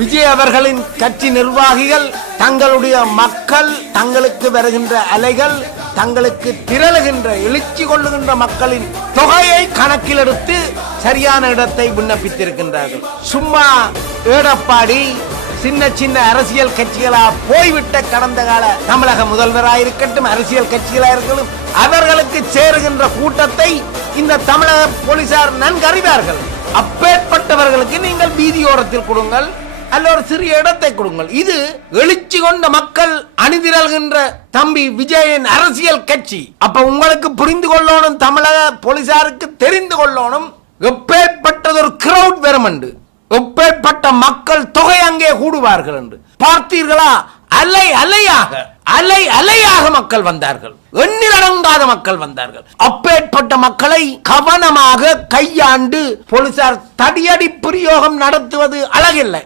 விஜய் அவர்களின் கட்சி நிர்வாகிகள் தங்களுடைய மக்கள் தங்களுக்கு வருகின்ற அலைகள் தங்களுக்கு திரளுகின்ற எழுச்சி கொள்ளுகின்ற மக்களின் தொகையை கணக்கில் எடுத்து சரியான இடத்தை விண்ணப்பித்திருக்கின்றார்கள். சும்மா ஏடப்பாடி சின்ன சின்ன அரசியல் கட்சிகளா போய்விட்ட கடந்த கால தமிழக முதல்வராயிருக்கட்டும் அரசியல் கட்சிகளாயிருக்கட்டும் அவர்களுக்கு சேருகின்ற கூட்டத்தை இந்த தமிழக போலீசார் நன்கறிவார்கள். அப்பேற்பட்டவர்களுக்கு நீங்கள் வீதியோரத்தில் கொடுங்கள் அல்ல ஒரு சிறிய இடத்தை கொடுங்கள். இது எழுச்சி கொண்ட மக்கள் அணிதிரல்கின்ற தம்பி விஜயின் அரசியல் கட்சி. அப்ப உங்களுக்கு புரிந்து கொள்ளணும், தமிழக போலீசாருக்கு தெரிந்து கொள்ளணும் எப்பேற்பட்டதொரு கிரௌட் வரும் என்று, எப்பேற்பட்ட மக்கள் தொகை அங்கே கூடுவார்கள் என்று. பார்த்தீர்களா? அலை அலையாக மக்கள் வந்தார்கள், எண்ணில் அடங்காத மக்கள் வந்தார்கள். அப்பேற்பட்ட மக்களை கவனமாக கையாண்டு போலீசார் தடியடி பிரயோகம் நடத்துவது அழகில்லை.